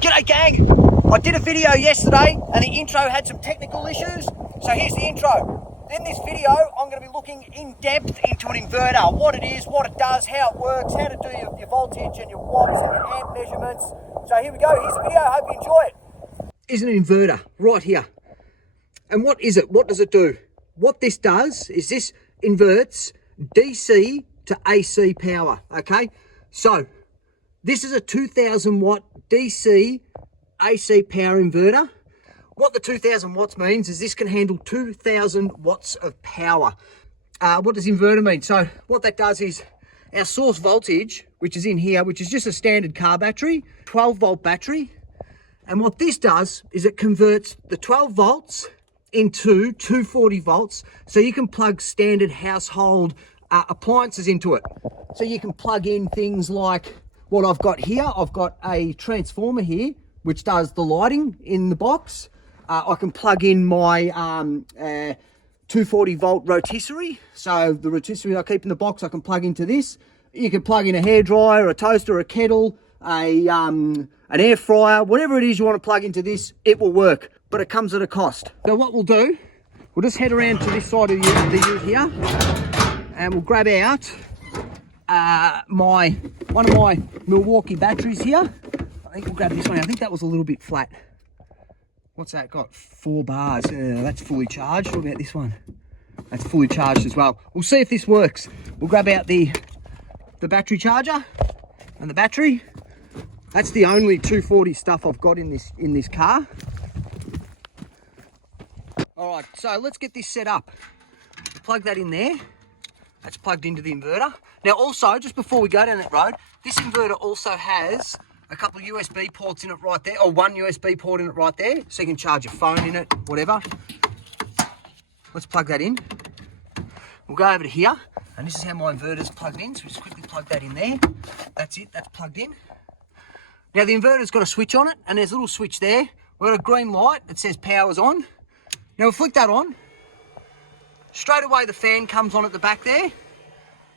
G'day gang, I did a video yesterday and the intro had some technical issues, so here's the intro. In this video I'm going to be looking in depth into an inverter, what it is, what it does, how it works, how to do your voltage and your watts and your amp measurements. So here we go, here's the video, I hope you enjoy it. Is an inverter right here. And what is it? What does it do? What this does is this inverts DC to AC power, okay? So this is a 2000 watt DC AC power inverter. What the 2000 watts means is this can handle 2000 watts of power. What does inverter mean? So what that does is our source voltage, which is in here, which is just a standard car battery, 12 volt battery. And what this does is it converts the 12 volts into 240 volts. So you can plug standard household appliances into it. So you can plug in things like what I've got here. I've got a transformer here, which does the lighting in the box. I can plug in my 240 volt rotisserie. So the rotisserie I keep in the box, I can plug into this. You can plug in a hairdryer, a toaster, a kettle, an air fryer, whatever it is you want to plug into this, it will work, but it comes at a cost. So what we'll do, we'll just head around to this side of the ute here, and we'll grab out one of my Milwaukee batteries here. I think we'll grab this one. I think that was a little bit flat. What's that got? 4 bars. That's fully charged. What about this one? That's fully charged as well. We'll see if this works. We'll grab out the battery charger and the battery. That's the only 240 stuff I've got in this car. All right, so let's get this set up. Plug that in there. That's plugged into the inverter. Now also, just before we go down that road, this inverter also has a couple of USB ports in it right there, or one USB port in it right there, so you can charge your phone in it, whatever. Let's plug that in. We'll go over to here, and this is how my inverter's plugged in, so just quickly plug that in there. That's it, that's plugged in. Now the inverter's got a switch on it, and there's a little switch there. We've got a green light that says power's on. Now we'll flick that on. Straight away the fan comes on at the back there.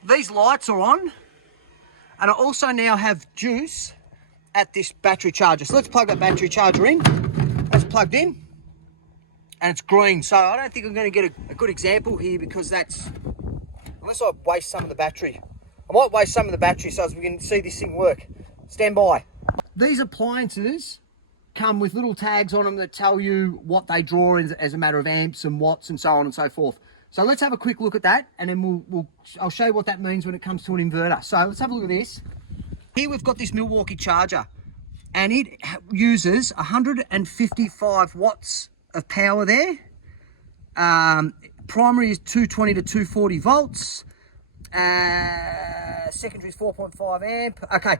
These lights are on. And I also now have juice at this battery charger. So let's plug that battery charger in. That's plugged in. And it's green. So I don't think I'm going to get a good example here because that's, unless I waste some of the battery. I might waste some of the battery so as we can see this thing work. Stand by. These appliances come with little tags on them that tell you what they draw as a matter of amps and watts and so on and so forth. So let's have a quick look at that, and then I'll show you what that means when it comes to an inverter. So let's have a look at this. Here we've got this Milwaukee charger, and it uses 155 watts of power there. Primary is 220 to 240 volts. Secondary is 4.5 amp. Okay,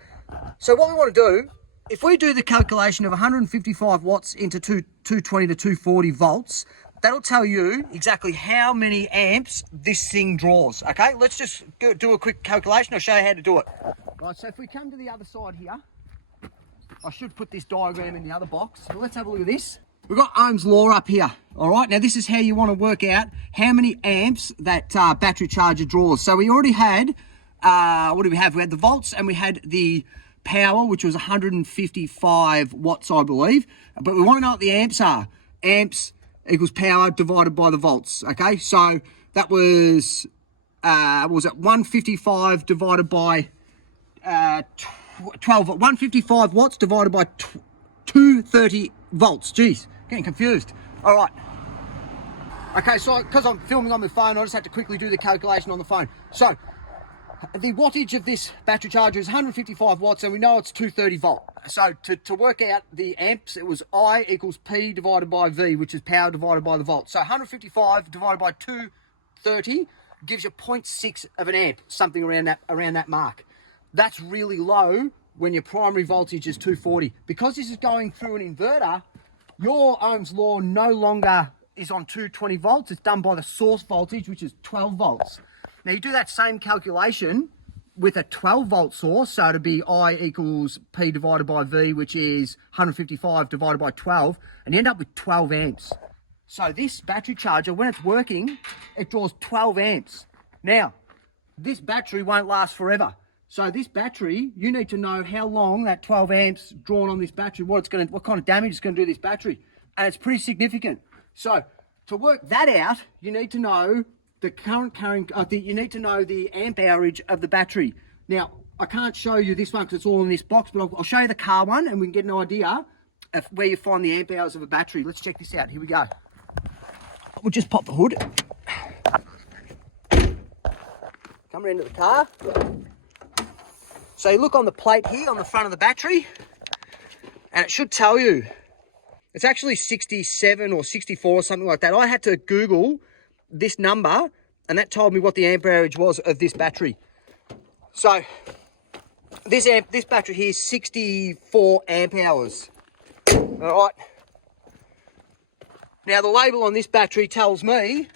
so what we want to do, if we do the calculation of 155 watts into 220 to 240 volts, that'll tell you exactly how many amps this thing draws, okay? Let's just do a quick calculation. I'll show you how to do it. Right, so if we come to the other side here, I should put this diagram in the other box. So let's have a look at this. We've got Ohm's law up here, all right? Now this is how you want to work out how many amps that battery charger draws. So we already had, what do we have? We had the volts and we had the power, which was 155 watts, I believe. But we want to know what the amps are. Amps equals power divided by the volts, okay? So that was, what was it, 155 divided by 155 watts divided by 230 volts. Jeez, getting confused. All right. Okay, so because I'm filming on my phone, I just had to quickly do the calculation on the phone. So the wattage of this battery charger is 155 watts, and we know it's 230 volt. So to work out the amps, it was I equals P divided by V, which is power divided by the volt. So 155 divided by 230 gives you 0.6 of an amp, something around that mark. That's really low when your primary voltage is 240. Because this is going through an inverter, your Ohm's law no longer is on 220 volts. It's done by the source voltage, which is 12 volts. Now you do that same calculation with a 12 volt source, so it'd be I equals P divided by V, which is 155 divided by 12, and you end up with 12 amps. So this battery charger, when it's working, it draws 12 amps. Now, this battery won't last forever. So this battery, you need to know how long that 12 amps drawn on this battery, what kind of damage it's going to do to this battery. And it's pretty significant. So to work that out, you need to know the current carrying, you need to know the amp hourage of the battery. Now, I can't show you this one because it's all in this box, but I'll show you the car one and we can get an idea of where you find the amp hours of a battery. Let's check this out. Here we go. We'll just pop the hood. Come around to the car. So you look on the plate here on the front of the battery, and it should tell you. It's actually 67 or 64 or something like that. I had to Google this number, and that told me what the amperage was of this battery. So this battery here is 64 amp hours. All right. Now the label on this battery tells me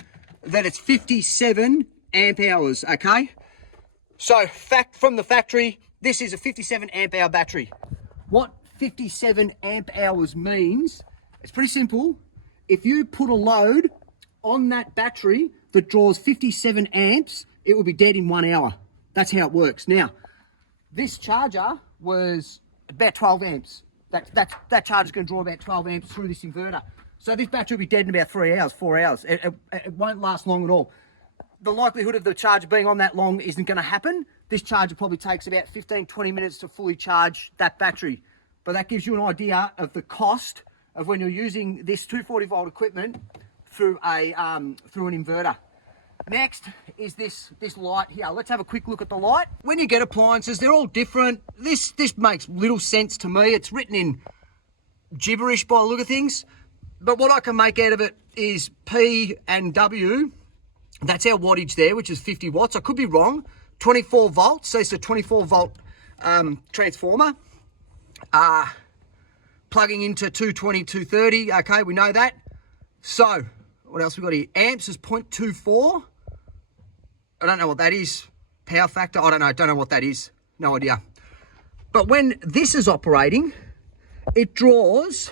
that it's 57 amp hours, okay? So from the factory, this is a 57 amp hour battery. What 57 amp hours means, it's pretty simple. If you put a load on that battery that draws 57 amps, it will be dead in 1 hour. That's how it works. Now, this charger was about 12 amps. That charger is going to draw about 12 amps through this inverter. So this battery will be dead in about 3 hours, 4 hours. It won't last long at all. The likelihood of the charger being on that long isn't going to happen. This charger probably takes about 15, 20 minutes to fully charge that battery. But that gives you an idea of the cost of when you're using this 240 volt equipment through an inverter. Next is this light here. Let's have a quick look at the light. When you get appliances, they're all different. This makes little sense to me. It's written in gibberish by the look of things. But what I can make out of it is P and W. That's our wattage there, which is 50 watts. I could be wrong. 24 volts, so it's a 24 volt transformer. Plugging into 220, 230, okay, we know that. So, what else we got here? Amps is 0.24. I don't know what that is. Power factor, I don't know what that is. No idea. But when this is operating, it draws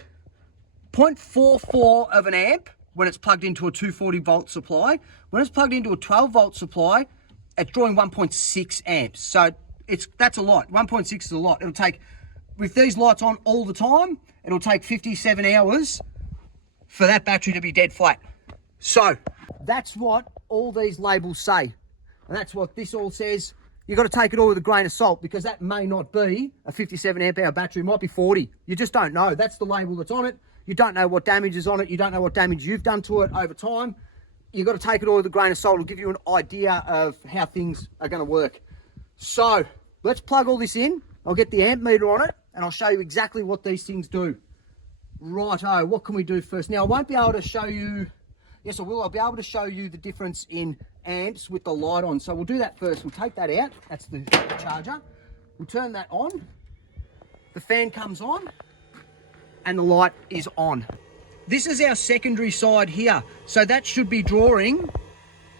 0.44 of an amp when it's plugged into a 240 volt supply. When it's plugged into a 12 volt supply, it's drawing 1.6 amps. So that's a lot. 1.6 is a lot. It'll take, with these lights on all the time, it'll take 57 hours for that battery to be dead flat. So that's what all these labels say. And that's what this all says. You've got to take it all with a grain of salt because that may not be a 57 amp hour battery. It might be 40. You just don't know. That's the label that's on it. You don't know what damage is on it. You don't know what damage you've done to it over time. You've got to take it all with a grain of salt. It'll give you an idea of how things are going to work. So let's plug all this in. I'll get the amp meter on it and I'll show you exactly what these things do. Righto, what can we do first? Now I won't be able to show you, yes I will, I'll be able to show you the difference in amps with the light on. So we'll do that first. We'll take that out. That's the charger. We'll turn that on. The fan comes on and the light is on. This is our secondary side here. So that should be drawing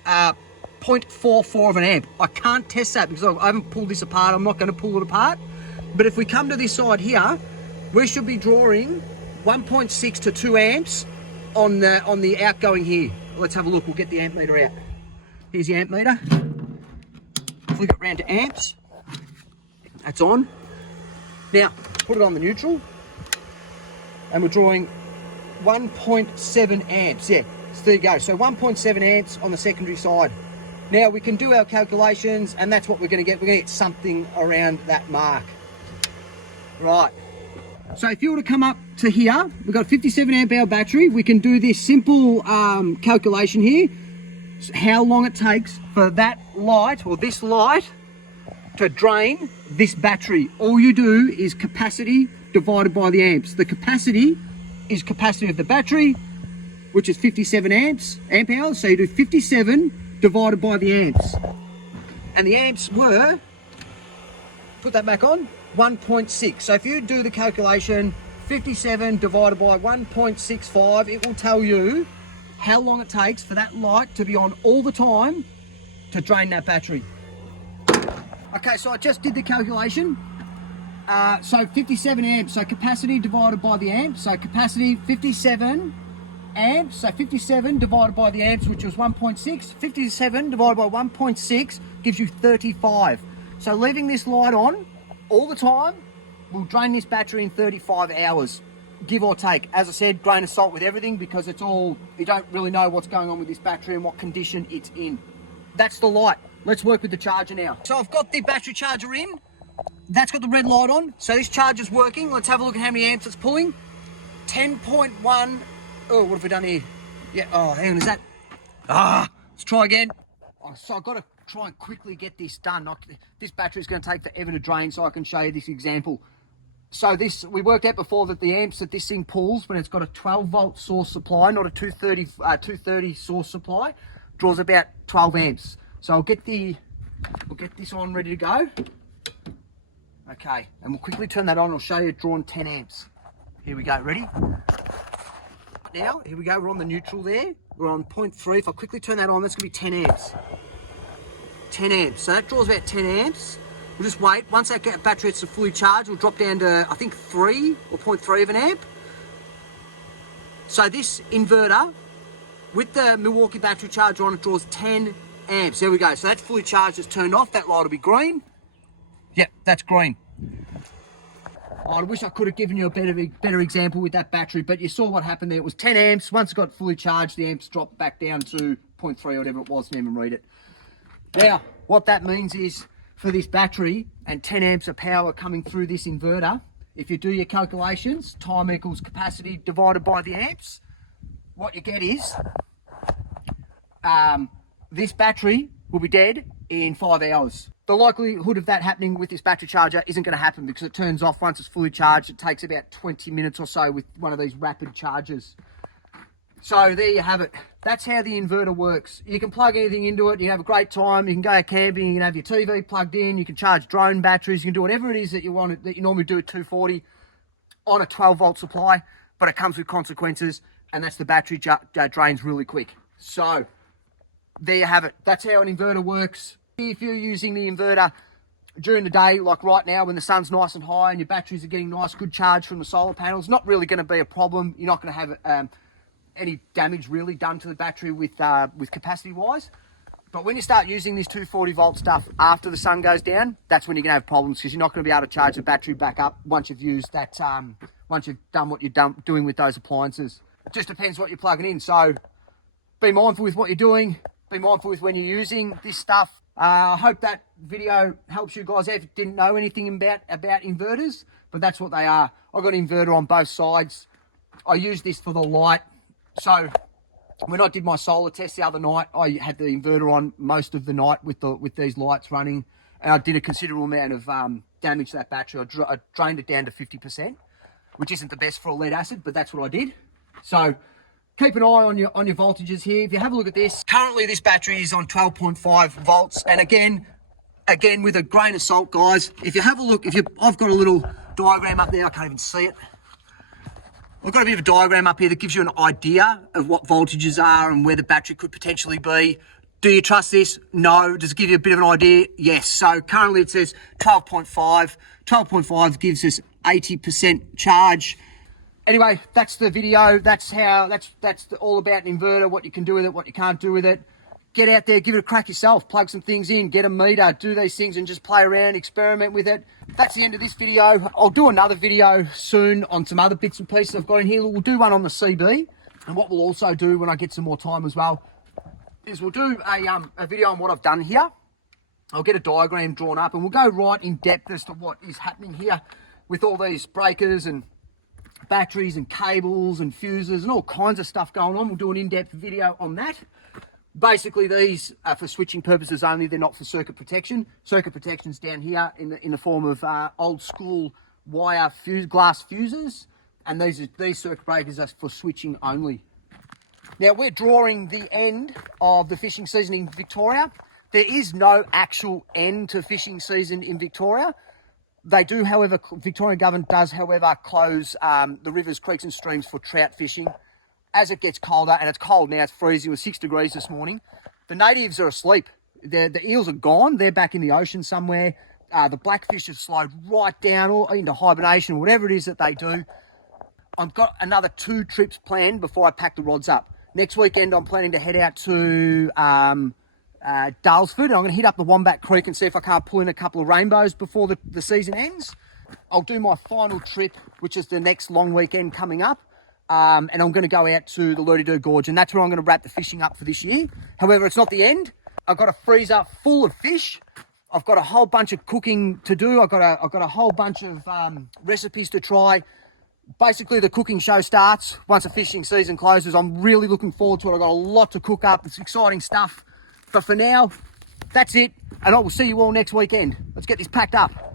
0.44 of an amp. I can't test that because I haven't pulled this apart. I'm not going to pull it apart. But if we come to this side here, we should be drawing 1.6 to 2 amps on the outgoing here. Let's have a look. We'll get the amp meter out. Here's the amp meter. Flick it round to amps. That's on. Now, put it on the neutral. And we're drawing 1.7 amps. Yeah, so there you go. So 1.7 amps on the secondary side. Now we can do our calculations and that's what we're going to get. We're going to get something around that mark. Right. So if you were to come up to here, we've got a 57 amp hour battery. We can do this simple calculation here. How long it takes for that light or this light to drain this battery. All you do is capacity divided by the amps. The capacity is capacity of the battery, which is 57 amp hours. So you do 57 divided by the amps. And the amps were, put that back on, 1.6. So if you do the calculation, 57 divided by 1.65, it will tell you how long it takes for that light to be on all the time to drain that battery. Okay, so I just did the calculation. So 57 amps, so capacity divided by the amps. So capacity 57 amps, so 57 divided by the amps, which was 1.6. 57 divided by 1.6 gives you 35. So leaving this light on all the time will drain this battery in 35 hours, give or take. As I said, grain of salt with everything, because it's all, you don't really know what's going on with this battery and what condition it's in. That's the light. Let's work with the charger now. So I've got the battery charger in. That's got the red light on. So this charger's working. Let's have a look at how many amps it's pulling. 10.1. Oh, what have we done here? Yeah, oh, hang on, is that? Let's try again. Oh, so I've got to try and quickly get this done. This battery's going to take forever to drain, so I can show you this example. So this, we worked out before that the amps that this thing pulls when it's got a 12 volt source supply, not a 230 source supply, draws about 12 amps. So we'll get this on ready to go. Okay, and we'll quickly turn that on. I'll show you it drawing 10 amps. Here we go, ready? Now, here we go, we're on the neutral there. We're on 0.3. If I quickly turn that on, that's gonna be 10 amps. 10 amps, so that draws about 10 amps. We'll just wait. Once that battery gets fully charged, we'll drop down to, I think, 3 or 0.3 of an amp. So this inverter, with the Milwaukee battery charger on, it draws 10 amps. There we go. So that's fully charged, it's turned off. That light will be green. Yep, that's green. Oh, I wish I could have given you a better example with that battery, but you saw what happened there. It was 10 amps. Once it got fully charged, the amps dropped back down to 0.3 or whatever it was. Didn't even read it. Now, what that means is, for this battery and 10 amps of power coming through this inverter, if you do your calculations, time equals capacity divided by the amps, what you get is this battery will be dead in 5 hours. The likelihood of that happening with this battery charger isn't going to happen, because it turns off once it's fully charged. It takes about 20 minutes or so with one of these rapid chargers. So there you have it. That's how the inverter works. You can plug anything into it. You can have a great time. You can go camping. You can have your TV plugged in. You can charge drone batteries. You can do whatever it is that you want, that you normally do at 240 on a 12 volt supply, but it comes with consequences, and that's the battery drains really quick. So there you have it. That's how an inverter works. If you're using the inverter during the day, like right now when the sun's nice and high and your batteries are getting nice, good charge from the solar panels, not really going to be a problem. You're not going to have any damage really done to the battery with capacity wise. But when you start using this 240 volt stuff after the sun goes down, that's when you're gonna have problems, because you're not going to be able to charge the battery back up once you've used that, once you've done what you're doing with those appliances. It just depends what you're plugging in. So be mindful with what you're doing. Be mindful with when you're using this stuff. I hope that video helps you guys out if you didn't know anything about inverters, but that's what they are. I've got an inverter on both sides. I use this for the light. So when I did my solar test the other night, I had the inverter on most of the night with these lights running, and I did a considerable amount of damage to that battery. I drained it down to 50%, which isn't the best for a lead acid, but that's what I did. So keep an eye on your voltages here. If you have a look at this, currently this battery is on 12.5 volts, and again with a grain of salt, guys. If you have a look, I've got a little diagram up there. I can't even see it. I've got a bit of a diagram up here that gives you an idea of what voltages are and where the battery could potentially be. Do you trust this? No. Does it give you a bit of an idea? Yes. So currently it says 12.5. 12.5 gives us 80% charge. Anyway, that's the video. That's all about an inverter, what you can do with it, what you can't do with it. Get out there, give it a crack yourself, plug some things in, get a meter, do these things and just play around, experiment with it. That's the end of this video. I'll do another video soon on some other bits and pieces I've got in here. We'll do one on the CB. And what we'll also do when I get some more time as well is we'll do a video on what I've done here. I'll get a diagram drawn up and we'll go right in depth as to what is happening here with all these breakers and batteries and cables and fuses and all kinds of stuff going on. We'll do an in-depth video on that. Basically, these are for switching purposes only. They're not for circuit protection. Circuit protection's down here in the form of old school wire glass fuses, and these circuit breakers are for switching only. Now we're drawing the end of the fishing season in Victoria. There is no actual end to fishing season in Victoria. They do, however, Victorian government does, however, close the rivers, creeks and streams for trout fishing. As it gets colder, and it's cold now, it's freezing, it was 6 degrees this morning, the natives are asleep. The eels are gone, they're back in the ocean somewhere. The blackfish have slowed right down or into hibernation, whatever it is that they do. I've got another 2 trips planned before I pack the rods up. Next weekend, I'm planning to head out to Dalesford, and I'm going to hit up the Wombat Creek and see if I can't pull in a couple of rainbows before the season ends. I'll do my final trip, which is the next long weekend coming up, and I'm going to go out to the Lurdy-Doo Gorge, and that's where I'm going to wrap the fishing up for this year. However, it's not the end. I've got a freezer full of fish. I've got a whole bunch of cooking to do. I've got a whole bunch of recipes to try. Basically, the cooking show starts once the fishing season closes. I'm really looking forward to it. I've got a lot to cook up. It's exciting stuff. But for now, that's it. And I will see you all next weekend. Let's get this packed up.